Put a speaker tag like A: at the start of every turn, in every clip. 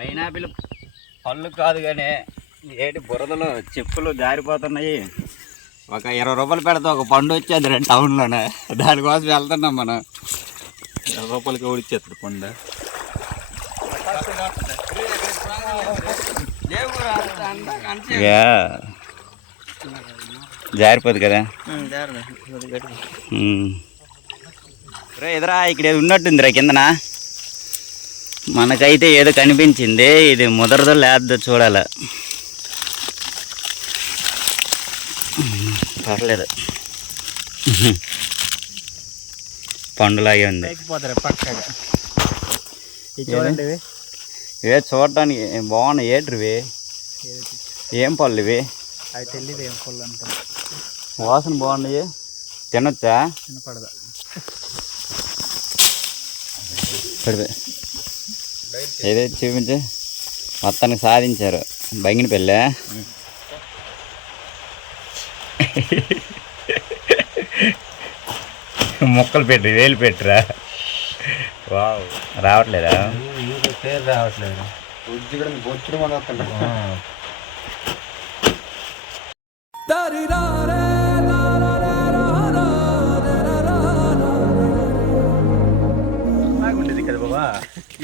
A: Pineapple పళ్ళు కాదు కానీ ఏటి బురదలో చెప్పులు జారిపోతున్నాయి. ఒక ఇరవై రూపాయలు పెడితే ఒక పండు వచ్చేది రండి టౌన్లోనే. దానికోసం వెళ్తున్నాం మనం.
B: ఇరవై రూపాయలకి ఊడిచ్చేస్తుంది పండు.
A: ఇక జారిపోదు కదా. రే ఎదురా ఇక్కడ ఏదో ఉన్నట్టుందిరా కిందన? మనకైతే ఏదో కనిపించింది. ఇది ముదరదో లేదో చూడాలి. పర్లేదు. పండులాగే ఉంది.
C: ఇవి.
A: చూడటానికి బాగున్నాయి. ఏట్రివి ఏం పళ్ళు ఇవి?
C: అవి తెలియదు ఏం పొల్లు అంటాం
A: వాసన బాగున్నాయి. తినొచ్చా? పడిపో ఏదైతే చూపించు. మొత్తానికి సాధించారు. బంగిన పెళ్ళ? మొక్కలు పెట్టు వేలు పెట్టురా. వావ్ రావట్లేదా?
B: పేరు రావట్లేదు.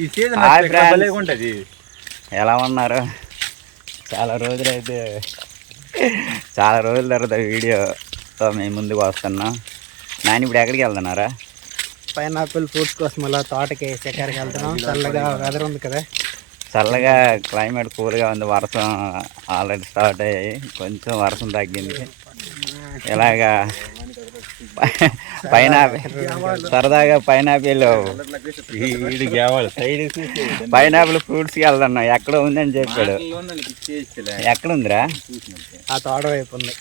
B: ఈ సీజన్ ఉంటుంది
A: ఎలా ఉన్నారు? చాలా రోజులైతే చాలా రోజుల తర్వాత వీడియోతో మేము ముందుకు వస్తున్నాం. నాని ఇప్పుడు ఎక్కడికి వెళ్తున్నారా?
C: పైనాపిల్ ఫ్రూట్స్ కోసం అలా తోటకి చెక్కరికి వెళ్తున్నాం. చల్లగా వెదర్ ఉంది కదా.
A: చల్లగా క్లైమేట్ కూల్గా ఉంది. వర్షం ఆల్రెడీ స్టార్ట్ అయ్యాయి. కొంచెం వర్షం తగ్గింది. ఇలాగా పైనాపిల్. సరదాగా పైనాపిల్. పైనాపిల్ ఫ్రూట్స్కి వెళ్తున్నాం ఎక్కడ ఉందని చెప్పాడు. ఎక్కడ ఉందిరా?
C: ఆ తోట వైపు ఉంది.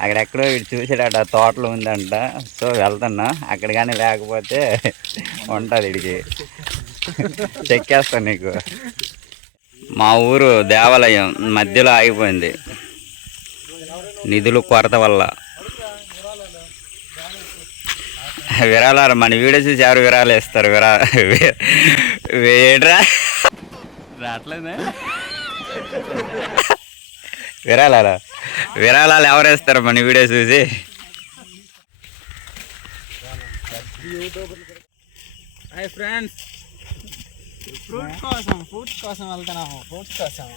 A: అక్కడ ఎక్కడో వీడు చూసాడట తోటలో ఉందంట. సో వెళ్తున్నా. అక్కడ కానీ లేకపోతే ఉంటుంది వీడికి చెక్కేస్తాను నీకు. మా ఊరు దేవాలయం మధ్యలో ఆగిపోయింది. నిధుల కొరత వల్ల. విరాళాలు మన వీడియో చూసి ఎవరు విరాళాలు ఇస్తారు విరా వేయడ్రా రావట్లేదా? విరాళాలు? విరాళాలు ఎవరు ఇస్తారు మన వీడియో చూసి?
C: Hi friends. ఫ్రూట్ కోసం ఫ్రూట్స్ కోసం వెళ్తున్నాము ఫ్రూట్స్ కోసం.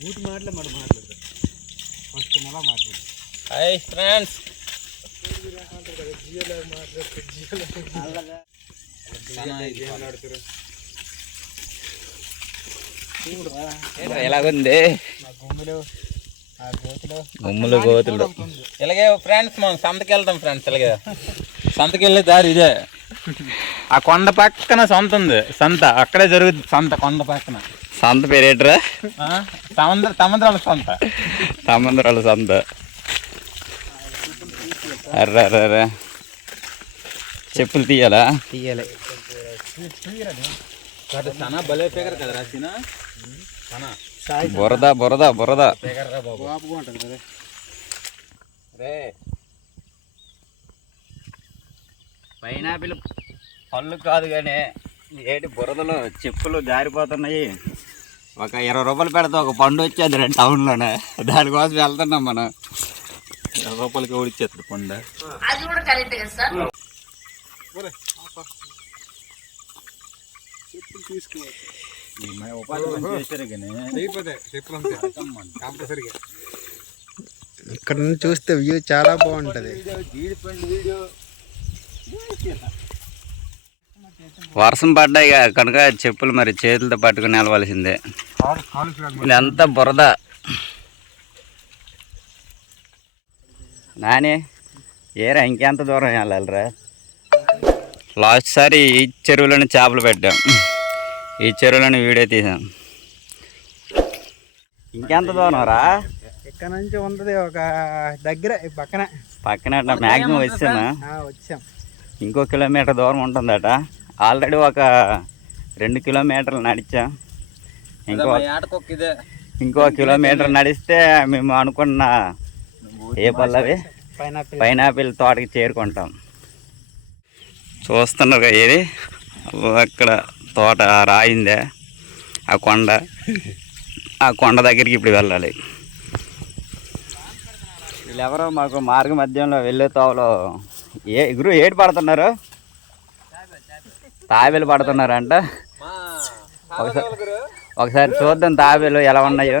C: బూట్ మాటలే మరి మాట్లాడదు ఫస్ట్ నెల మాట్లాడు
B: హాయ్ ఫ్రెండ్స్
A: ఎలాగుంది
C: గుమ్మిలో గోతులో.
B: ఇలాగే ఫ్రెండ్స్ మనం సంతకి వెళ్తాం ఫ్రెండ్స్ ఇలాగే. సంతకి వెళ్ళే దారి ఇదే. ఆ కొండ పక్కన సంత ఉంది. సంత అక్కడే జరుగుతుంది సంత కొండ పక్కన.
A: సంత పేరేట్రా?
B: ఆ, సముద్ర సముద్రాల సంత.
A: సముద్రాల సంత. అర్రా అర్రా చెప్పులు తీయాలా?
C: తీయాలి.
A: బురద బురద బురద. పైనాపిల్ పళ్ళు కాదు కానీ ఏటి బురదలో చెప్పులు జారిపోతున్నాయి. ఒక ఇరవై రూపాయలు పెడితే ఒక పండు వచ్చేది రండి టౌన్లోనే. దానికోసం వెళ్తున్నాం మనం.
B: రూపాయలకి పండు? ఈ మా ఉపాధి పని చేశారు కానీ.
C: ఇక్కడ నుంచి చూస్తే వ్యూ చాలా బాగుంటది.
A: వర్షం పడ్డాయి కనుక చెప్పులు మరి చేతులతో పట్టుకుని వెళ్ళవలసిందే. ఇదంతా బురద. నాని ఏరా ఇంకెంత దూరం వెళ్ళాలిరా? లాస్ట్ సారి ఈ చెరువులోనే చేపలు పెట్టాం. ఈ చెరువులోనే వీడియో తీసాం. ఇంకెంత దూరం రా?
C: ఇక్కడ నుంచి ఉంటుంది ఒక దగ్గర పక్కన.
A: పక్కన మ్యాక్సిమం వచ్చాను?
C: ఆ, వచ్చాం.
A: ఇంకో కిలోమీటర్ దూరం ఉంటుందట. ఆల్రెడీ ఒక రెండు కిలోమీటర్లు నడిచాం. ఇంకో ఇంకో కిలోమీటర్ నడిస్తే మేము అనుకున్న ఏ పల్లవి?
C: పైనాపిల్.
A: పైనాపిల్ తోటకి చేరుకుంటాం. చూస్తున్నారు కదా ఇది అక్కడ తోట రాయిందే ఆ కొండ. ఆ కొండ దగ్గరికి ఇప్పుడు వెళ్ళాలి. వీళ్ళెవరో మాకు మార్గ మధ్యంలో వెళ్ళే తోవలో ఏ గురు ఏటి పడుతున్నారు? తాబేలు పడుతున్నారంట. ఒకసారి ఒకసారి చూద్దాం తాబేలు ఎలా ఉన్నాయో.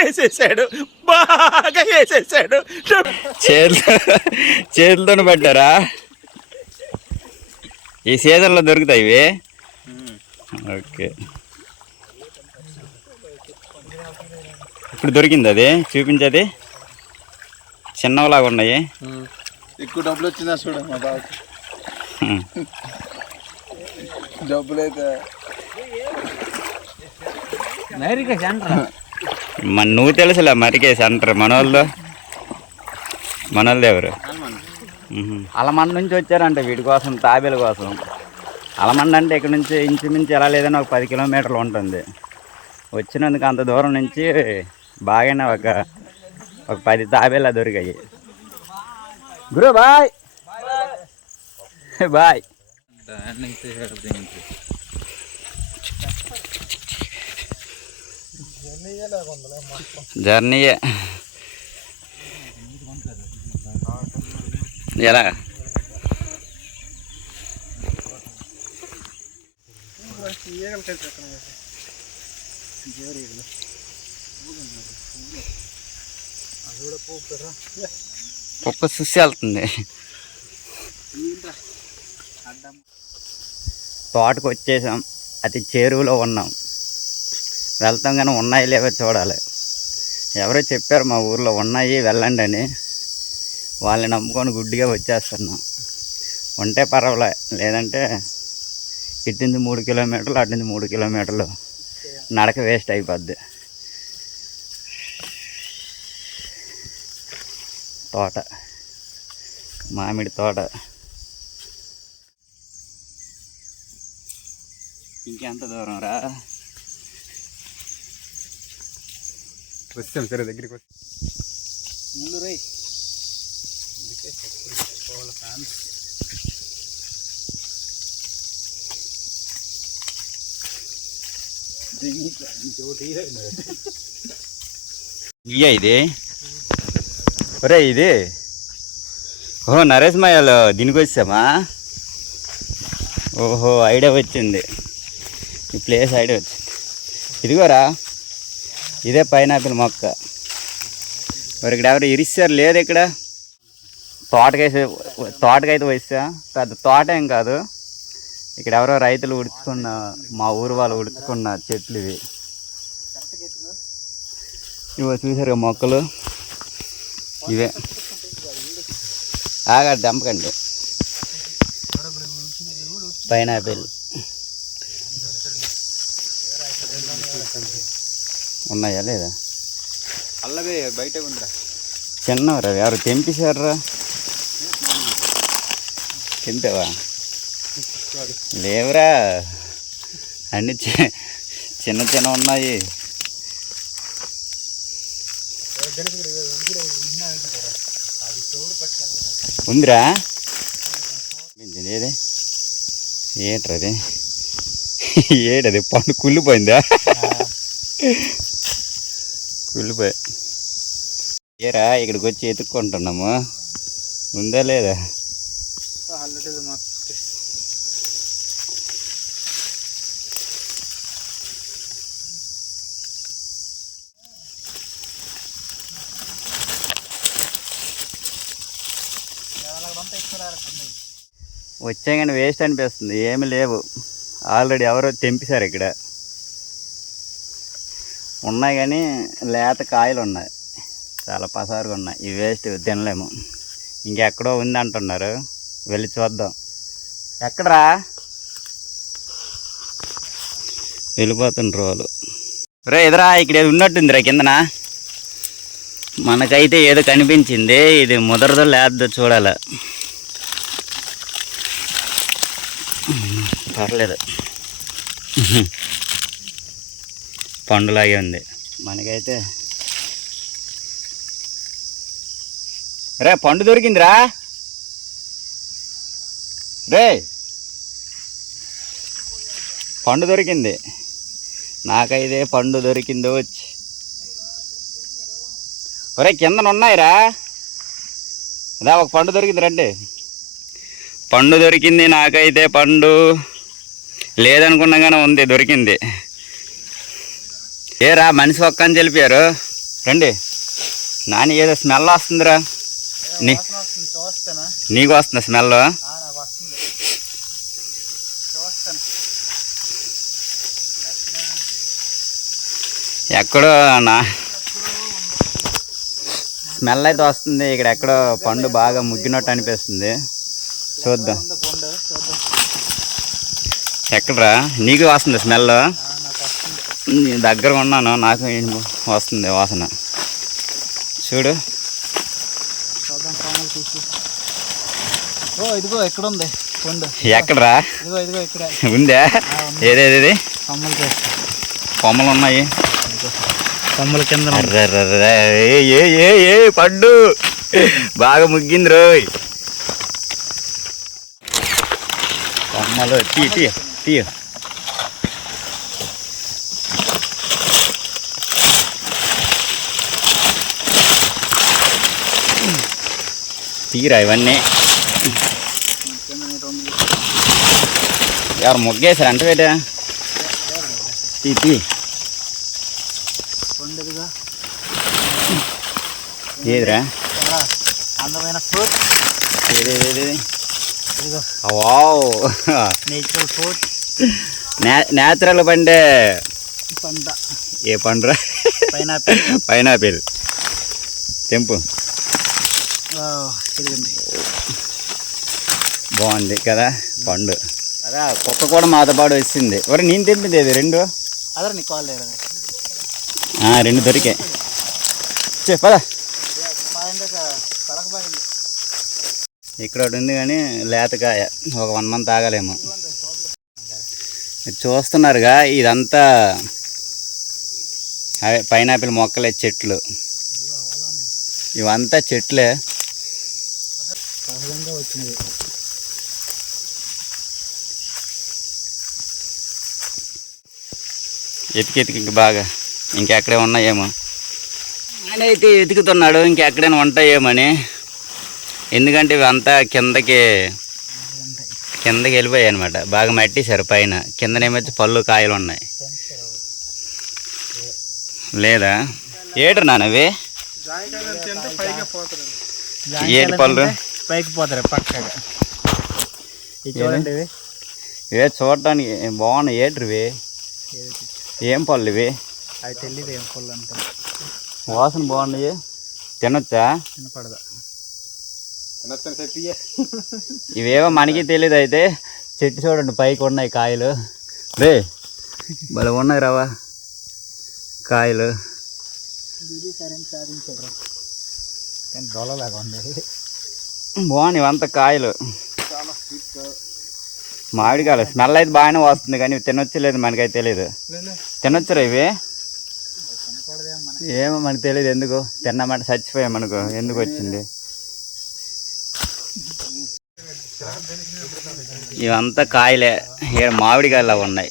B: వేసేసాడు. బాగా వేసేసాడు.
A: చేతులతో చేతులతో పట్టారా ఈ సీజన్లో దొరుకుతాయి ఇవి? ఓకే. ఇప్పుడు దొరికింది అది? చూపించేది? చిన్నవిలాగా ఉన్నాయి.
C: ఎక్కువ డబ్బులు వచ్చిందా చూడు మా బాబు. డబ్బులు అయితే
A: మన నువ్వు తెలుసులే మరికేసి అంటారు మనోళ్ళు. మనోళ్ళు ఎవరు? అలమండ నుంచి వచ్చారంట వీటి కోసం తాబేల కోసం. అలమండ అంటే ఇక్కడ నుంచి ఇంచుమించు ఎలా లేదని ఒక పది కిలోమీటర్లు ఉంటుంది. వచ్చినందుకు అంత దూరం నుంచి బాగానే ఒక ఒక పది తాబేలా దొరికాయి. గురు బాయ్. బాయ్. జర్నీయే. ఎలా? ఒక్క సుసి వెళ్తుంది. తోటకు వచ్చేసాం అది చేరువలో ఉన్నాం. వెళ్తాం కానీ ఉన్నాయి లేవో చూడాలి. ఎవరో చెప్పారు మా ఊర్లో ఉన్నాయి వెళ్ళండి అని. వాళ్ళని నమ్ముకొని గుడ్డిగా వచ్చేస్తున్నాం. ఉంటే పర్వాలే లేదంటే ఇట్టింది మూడు కిలోమీటర్లు అట్టింది మూడు కిలోమీటర్లు. నడక వేస్ట్ అయిపోద్ది. తోట మామిడి తోట. ఇంకెంత దూరం రా?
B: వచ్చాం సరే దగ్గరికి వచ్చి
C: ముందు రై
A: ఇయ్యా ఇది. ఒరే ఇది. ఓహో నరేష్ మాయాలు దీనికి వచ్చామా? ఓహో ఐడియా వచ్చింది. ఈ ప్లేస్ ఐడియా వచ్చింది. ఇదిగోరా. ఇదే పైనాపిల్ మొక్క. మరి ఇక్కడ ఎవరు ఇరిస్తారు లేదు ఇక్కడ. తోటకైతే తోటకైతే వచ్చా పెద్ద తోట ఏం కాదు. ఇక్కడ ఎవరో రైతులు ఉడుచుకున్న మా ఊరు వాళ్ళు ఉడుచుకున్న చెట్లు ఇవి. ఇవో చూసారు మొక్కలు. ఇవే. ఆగా దంపకండి పైనాపిల్. ఉన్నాయా లేదా?
B: అల్లవే బయట ఉందిరా.
A: చిన్నవరా ఎవరు తెంపేశారా తెంపావా? లేవురా. అన్ని చి- చిన్న చిన్న ఉన్నాయి. ఉందిరా? ఏది ఏంట్రది ఏటది? పండు కుళ్ళిపోయిందా? కుళ్ళిపోయి ఏరా ఇక్కడికి వచ్చి ఎత్తుక్కుంటున్నాము ఉందా లేదా? వచ్చాయి కానీ వేస్ట్ అనిపిస్తుంది. ఏమి లేవు. ఆల్రెడీ ఎవరో తెంపేశారు ఇక్కడ. ఉన్నాయి కానీ లేత కాయలు ఉన్నాయి. చాలా పసారుగా ఉన్నాయి. ఇవి వేస్ట్ తినలేము. ఇంకెక్కడో ఉంది అంటున్నారు. వెళ్ళి చూద్దాం. ఎక్కడరా? వెళ్ళిపోతుండ్రు వాళ్ళు. రే ఎదురా ఇక్కడ ఏది ఉన్నట్టుంది రా కిందన. మనకైతే ఏదో కనిపించింది. ఇది ముదరదో లేదో చూడాలి. పర్లేదు. పండులాగే ఉంది. మనకైతే రే పండు దొరికిందిరా. రే పండు దొరికింది. నాకైతే పండు దొరికింది వచ్చి. ఒరే కిందన ఉన్నాయిరా ఇదా ఒక పండు దొరికింది రండి. పండు దొరికింది నాకైతే పండు. లేదనుకున్నా కానీ ఉంది దొరికింది. ఏరా మనిషి ఒక్క అని తెలిపారు. రండి. నాని ఏదో స్మెల్ వస్తుందిరా. నీ నీకు వస్తుంది స్మెల్? ఎక్కడో నా స్మెల్ అయితే వస్తుంది. ఇక్కడ ఎక్కడో పండు బాగా ముగ్గినట్టు అనిపిస్తుంది. చూద్దాం. ఎక్కడరా? నీకు వస్తుంది స్మెల్?
C: ఆ, నాకు వస్తుంది
A: నీ దగ్గర ఉన్నాను నాకు వస్తుంది వాసన? చూడు.
C: ఇదిగో ఇక్కడ ఉంది
A: ఎక్కడరా? ఉందా? ఏదేది
C: కొమ్మలు
A: ఉన్నాయి.
C: కొమ్మల కింద
A: ఏ ఏ ఏ ఏ పండు బాగా ముగ్గింది రోయ్. కొమ్మలు తీ తీ తీ తీరా ఇవన్నీ. ఎవరు ముగ్గేశారు అంటే వేట తీ తీ. ఏదిరా?
C: అందమైన ఫ్రూట్ ఫ్రూట్
A: నేచురల్ పండే.
C: పంట.
A: ఏ పండురా?
C: పైనాపిల్.
A: పైనాపిల్. తెంపు.
C: ఇదిగండి
A: బాగుంది కదా పండు. అదా కుక్క కూడా మాతో పాటు వచ్చింది ఒరే నేను తెంపింది ఇది రెండు?
C: అదే నీ కాల్ లేదు
A: ఆ, రెండు దొరికాయి చెప్పదా
C: కడకబడింది
A: ఇక్కడ ఒకటి ఉంది కానీ లేతకాయ. ఒక వన్ మంత్ ఆగలేము. చూస్తున్నారుగా ఇదంతా అవే పైనాపిల్ మొక్కలే చెట్లు. ఇవంతా చెట్లే.
C: సహజంగా వచ్చినది.
A: ఎతికి ఎతికి ఇంక బాగా. ఇంకెక్కడే ఉన్నాయేమో. ఆయన అయితే ఎతుకుతున్నాడు ఇంకెక్కడైనా ఉంటాయేమని. ఎందుకంటే ఇవంతా కిందకి కిందకి వెళ్ళిపోయాయి అనమాట బాగా మట్టిసారు పైన. కిందనేమొచ్చి పళ్ళు కాయలు ఉన్నాయి. లేదా? ఏడు నానవి ఏటి పళ్ళు?
C: పైకి పోతారు పక్కగా. ఇది చూడండి ఇవి
A: ఇవే చూడటానికి బాగున్నాయి ఏట్రివి ఏం పళ్ళు ఇవి?
C: అవి తెలియదు ఏం పళ్ళు అంటారు.
A: వాసన బాగున్నాయి. తినొచ్చా?
C: వినపడదు
A: ఇవేవో మనకి తెలియదు అయితే. చెట్టు చూడండి పైకి ఉన్నాయి కాయలు. రే భలే ఉన్నాయి రావా కాయలు.
C: సరైన సాధించారు కానీ దొలలాగా ఉంది.
A: బాగున్నాయి ఇవంతా కాయలు. మామిడికాయలు. స్మెల్ అయితే బాగానే వస్తుంది కానీ తినొచ్చలేదు మనకైతే తెలియదు తినొచ్చురా ఇవి? ఏమో మనకు తెలియదు ఎందుకు? తిన్నామంటే చచ్చిపోయాం మనకు. ఎందుకు వచ్చింది? ఇవంతా కాయలే. ఇక్కడ మామిడికాయలు ఉన్నాయి.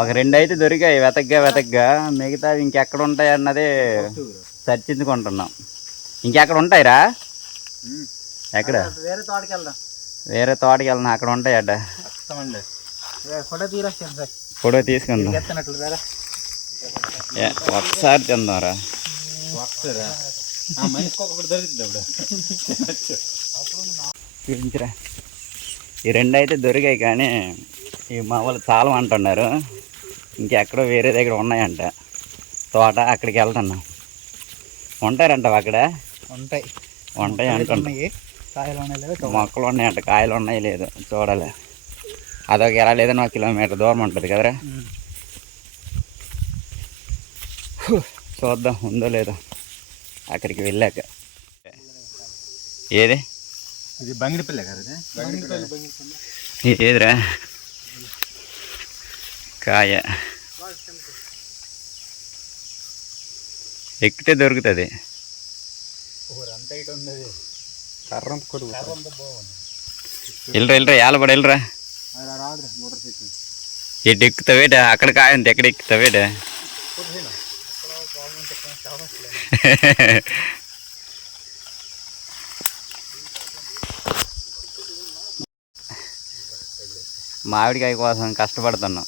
A: ఒక రెండు అయితే దొరికాయి. వెతగ్గా వెతగ్గా. మిగతా ఇంకెక్కడ ఉంటాయి అన్నది చర్చించుకుంటున్నాం. ఇంకెక్కడ ఉంటాయిరా? ఎక్కడ?
C: వేరే తోటకి వెళ్దాం.
A: వేరే తోటకి వెళ్ళిన అక్కడ ఉంటాయట
B: వస్తామండి.
C: Photo తీరొచ్చాను sir.
A: ఫోటో తీసుకుందాం. ఒకసారి తిందాంరా.
B: అప్పుడు.
A: చూపించరా ఈ రెండు అయితే దొరికాయి కానీ ఈ మా వాళ్ళు చాలా అంటున్నారు. ఇంకెక్కడో వేరే దగ్గర ఉన్నాయంట. తోట అక్కడికి వెళ్తున్నాం. ఉంటారంట అక్కడ?
C: ఉంటాయి.
A: ఉంటాయి అంటున్నా
C: ఉన్నాయి కాయలు ఉన్నాయి లేవో
A: మొక్కలు ఉన్నాయి అంట కాయలు ఉన్నాయి లేదు చూడాలి. అదొక ఎలా లేదని ఒక కిలోమీటర్ దూరం ఉంటుంది కదరా. చూద్దాం ఉందో లేదో. అక్కడికి వెళ్ళాక. ఏది?
B: ఇది బంగిడి పిల్ల కదా
A: ఇది? ఏదిరా? కాయ. ఎక్కితే దొరుకుతుంది. ఎక్కుతావేట? అక్కడ కాయ ఉంది ఎక్కడ ఎక్కుతావేట? మామిడికాయ కోసం కష్టపడుతున్నాం.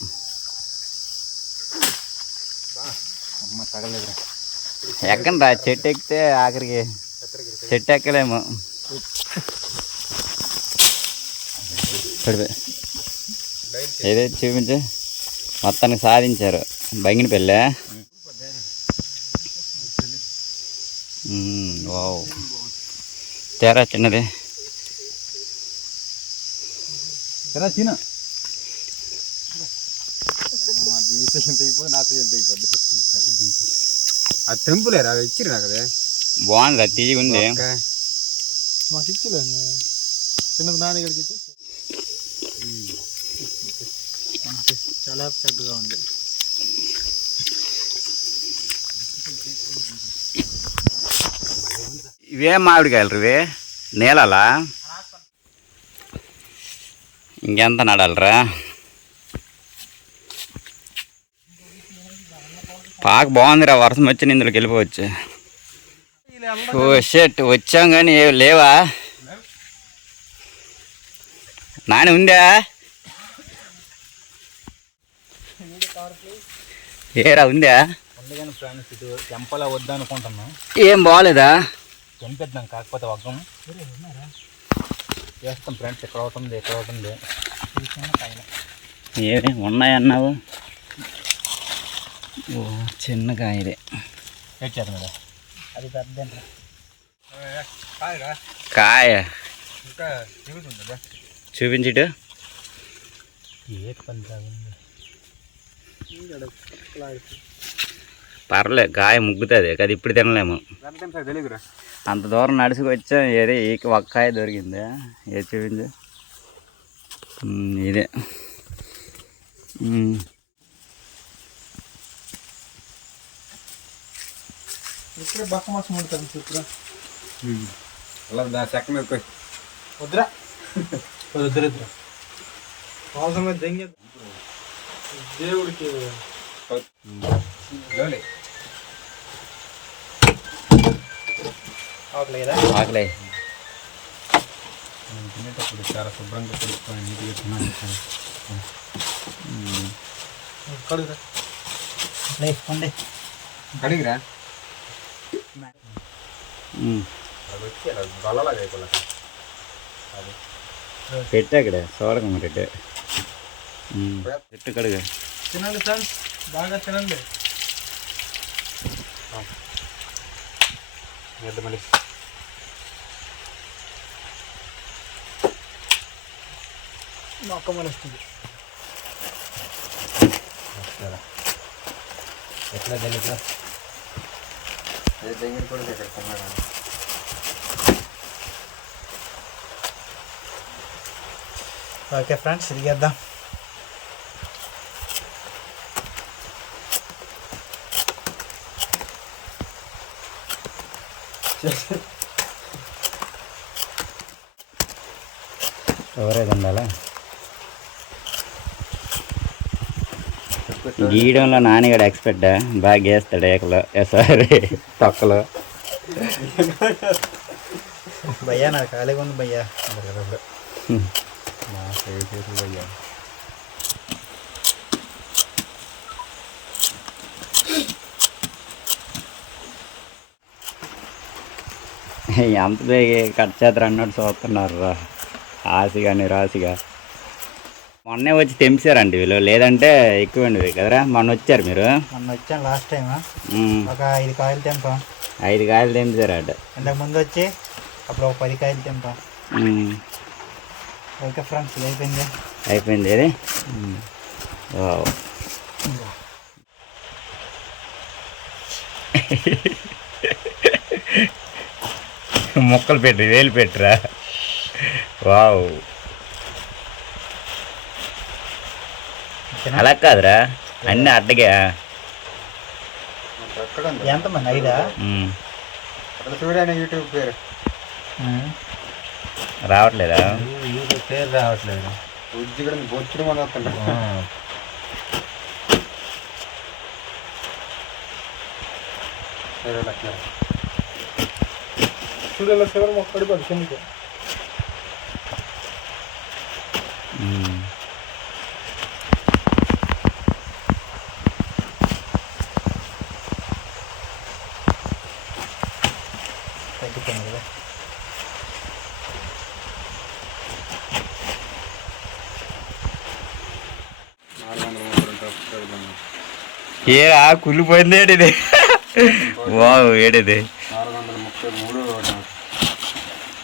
A: ఎక్కండి చెట్టు ఎక్కితే ఆఖరికి చెట్టు ఎక్కలేము ఏదో చూపించు. మొత్తానికి సాధించారు. బంగిన పెళ్ళే? వావ్. తేరా చిన్నది.
B: సరే తిన అది తెంపులేరా అది ఇచ్చిరు నాకు అదే.
A: బాగుంది తీగి ఉంది.
C: మాకు ఇచ్చలేదు చిన్నది నాన్న ఇక్కడికి చాలా చక్కగా ఉంది.
A: ఇవే మామిడికాయలు ఇవే. నేలలా? ఇంకెంత నడాలరా? పాక బాగుందిరా వర్షం వచ్చి ఇందులోకి వెళ్ళిపోవచ్చు. ఓ షెట్ వచ్చాం కానీ ఏ లేవా? నాని ఉందా? ఏరా ఉందా?
B: అందుకని ఫ్రెండ్స్ ఇటు తెంపలా వద్దనుకుంటున్నాం.
A: ఏం బాగలేదా
B: తెంపేద్దాం కాకపోతే వగ్గం. చేస్తాం ఫ్రెండ్స్ ఇక్కడ ఒకటి ఉంది ఇక్కడ ఉంది
A: ఏమి ఉన్నాయన్నావు? ఓ చిన్న కాయదే
B: తెచ్చేద్దాం కదా.
C: అది
A: కాయ. చూపించిటు
B: ఏ పని ఉంది
A: పర్లే కాయ ముగ్గుతుంది అది ఇప్పుడు తినలేము. అంత దూరం నడుచుకు వచ్చాం ఏదే ఈక ఒక్క కాయ దొరికిందా? ఏ చూపించు. ఇదే. ఉమ్,
C: ఇప్పుడే బక్క మాసం ఉంటుంది చూపురా
B: అలా దా చెక్క మీద పోయి
C: వద్దురా వద్దురా వద్దురా అవసరం లేదు దెంగే దేవుడికి
B: లోలే
C: ఆకలి కదా
A: ఆకలే
B: నేను తినేటప్పుడు చాలా శుభ్రంగా కడుక్కొని నీట్గా తినాలి
C: కడుగురా లే ఉండే
B: కడిగిరా
A: పెట్టు అక్కడ చూడకమ్మ పెట్టు ఉమ్, పెట్టు కడుగు
C: తినండి ఫ్రెండ్స్ బాగా తినండి
B: మీద మళ్ళీ
C: మొక్క మొలుస్తుంది
B: ఎట్లా తెలియదు ఏ దగ్గర కూడా ఇక్కడ కొన్నాను
C: ఓకే ఫ్రెండ్స్ తిరిగేద్దాం.
A: ఎవరైతే ఉండాలా గీయడంలో నాన్నగాడు ఎక్స్పెక్ట్? బాగా గేస్తాడు ఏకలో సారీ? తొక్కలో.
C: భయ్యా నాకు ఖాళీగా ఉంది భయ్యా.
A: ఎంత బేగ కట్ చేద్దరు అన్నట్టు చూస్తున్నారు రా ఆశగా నిరాశగా. మొన్నే వచ్చి తెంపారండి వీళ్ళు. లేదంటే ఎక్కువండి కదరా? మొన్న వచ్చారు మీరు.
C: మొన్న వచ్చాను లాస్ట్ టైం ఒక ఐదు కాయలు తెంపాం.
A: ఐదు కాయలు తెంపారట
C: ఇంతకు ముందు వచ్చి అప్పుడు ఒక పది కాయలు తెంపాం. ఓకే ఫ్రెండ్స్ అయిపోయింది.
A: అయిపోయింది వావ్. మొక్కలు పెట్టు వేలు పెట్టురా. వావ్. అలా కాదురా. అన్నీ అడ్డగా
C: ఎంతమంది? ఐదా. చూడండి యూట్యూబ్ పేరు.
A: రావట్లేదా?
B: పేరు రావట్లేదు.
C: బొచ్చుడు మన చూడాలి శివర్ మొక్క పడిపోదు కిందకి
A: ఉమ్.
C: తగ్గిపోయింది కదా
A: ఏరా కుళ్ళిపోయింది ఏడిది? వావ్ ఏడిది?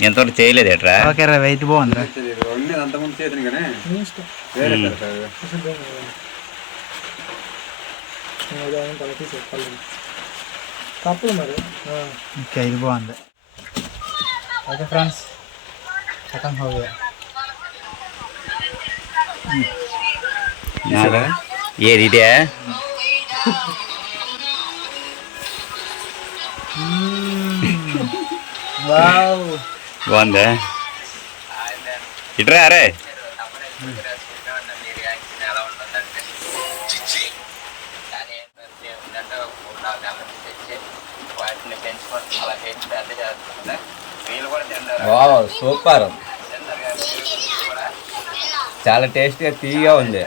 A: ఎంతవరకు చేయలేదు ఎట్రా
C: ఓకే రా వెయిట్ బాగుంది ఓకే ఇది బాగుంది. ఓకే ఫ్రెండ్స్
A: ఏది ఇదే? బాగుందా? ఇట్రా అరే. వావ్ సూపర్ చాలా టేస్టీగా తీయగా ఉంది.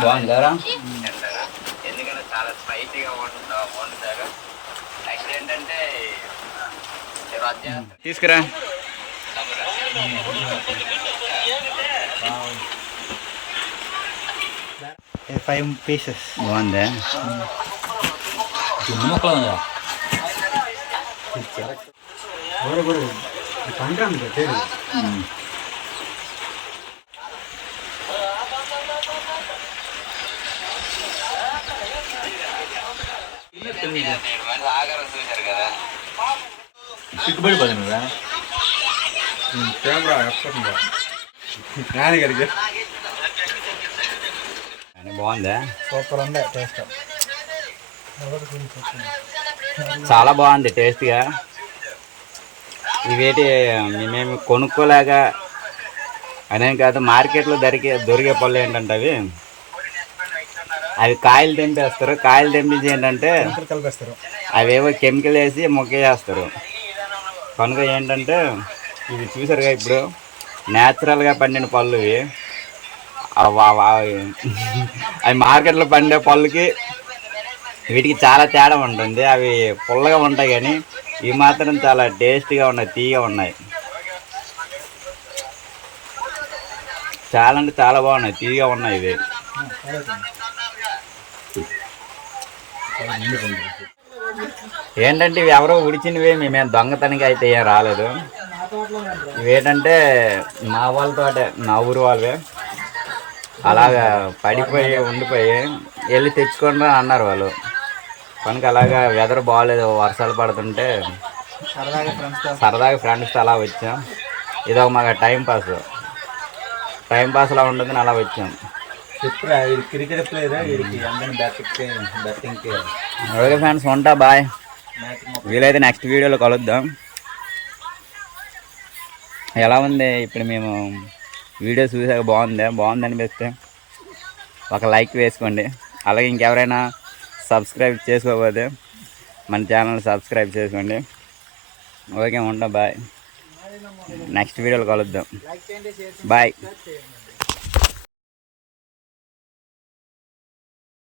A: బాగుందారా ఎందుకంటే చాలా స్పైసీగా వండుతారు నెక్స్ట్ ఏంటంటే తీసుకురా
C: ఫైవ్ పీసెస్
A: బాగుందా
B: మొక్కలు
A: చూశారు కదా
B: సిగ్గుపడిపోతుంది కదా కెమెరా ఎక్కడ నాన్నగారికి
A: బాగుందా?
C: సూపర్ ఉంది టేస్ట్.
A: చాలా బాగుంది టేస్ట్గా. ఇవేటి మేము కొనుక్కోలేక అదేం కాదు మార్కెట్లో దొరికే దొరికే పళ్ళు ఏంటంటే అవి. అవి కాయలు తెంపేస్తారు. కాయలు తెంపించి ఏంటంటే
C: కలిపేస్తారు
A: అవేవో కెమికల్ వేసి మొక్క చేస్తారు. కనుక ఏంటంటే ఇవి చూసారుగా ఇప్పుడు న్యాచురల్గా పండిన పళ్ళు ఇవి. అవి- అవి మార్కెట్లో పండే పళ్ళుకి వీటికి చాలా తేడా ఉంటుంది. అవి పుల్లగా ఉంటాయి కానీ ఇవి మాత్రం చాలా టేస్ట్గా ఉన్నాయి తీయగా ఉన్నాయి. చాలా అంటే చాలా బాగున్నాయి తీయగా ఉన్నాయి ఇవి. ఏంటంటే ఇవి ఎవరో ఉడిచినవి మేమేం దొంగతనంగా అయితే ఏం రాలేదు. ఇవేంటంటే మా వాళ్ళతోటే మా ఊరు వాళ్ళవే. అలాగా పడిపోయి ఉండిపోయి వెళ్ళి తెచ్చుకోండి అని అన్నారు వాళ్ళు. కనుక అలాగా వెదర్ బాగాలేదు వర్షాలు పడుతుంటే
C: సరదాగా ఫ్రెండ్స్తో
A: అలా వచ్చాం. ఇది మాకు టైం పాస్. టైం పాస్ అలా ఉంటుందని అలా వచ్చాం.
B: చెప్పురా క్రికెట్ ప్లేయర్ వీడికి అందరిని బ్యాటింగ్ బ్యాటింగ్కి
A: ఓకే ఫ్రెండ్స్ ఉంటా బాయ్ వీలైతే నెక్స్ట్ వీడియోలో కలుద్దాం. ఎలా ఉంది? ఇప్పుడు మేము వీడియో చూసాక బాగుంది? బాగుంది అనిపిస్తే ఒక లైక్ వేసుకోండి. అలాగే ఇంకెవరైనా సబ్స్క్రైబ్ చేసుకోకపోతే మన ఛానల్ సబ్స్క్రైబ్ చేసుకోండి. ఓకే ఉంటా బాయ్ నెక్స్ట్ వీడియోలో కలుద్దాం. బాయ్